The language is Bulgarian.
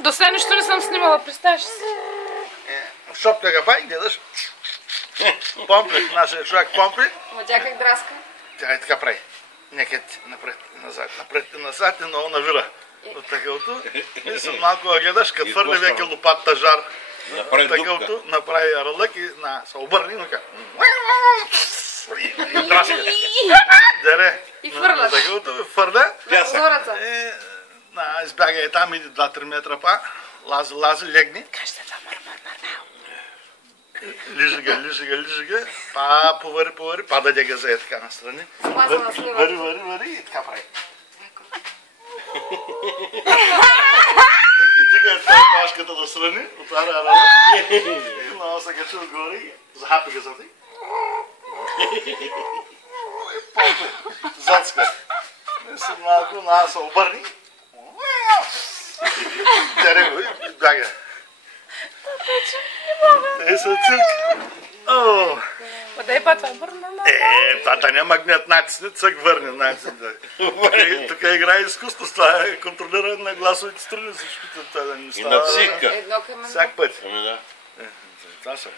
До сега нищо не съм снимала, представяш си. Шопка гапай, гледаш. Помпли, нашия човек помпли. Ма тя как драска? Тя е така прави. Някът напред и назад и много навира. От такъвто. И съм малко гледаш, като фърли веки лопатата жар. Такъвто направи рълък и се обърни и така. И драска. Дере. И фърля. Такъвто фърля. На прозореца. Избяга и там, иди 2-3 метра па. Лази, легни. Лижи га. Повари, пада дега за така настрани. Смазана слива. Вари и така прави. И дига пашката до страни, отваря ръла и много се качи отгоре и захапи га за ти. И помпи, зацка. И си малко се обърни. Дере го и бяга. Те са цирк. Ма дай па това бърна. Тата не магнет натисне, цък върне. Тук играе изкуство, това е контролиране на гласовите струни, всичките това да не става. И на психика. Едно към едно. Всяк път. Ами да. Това са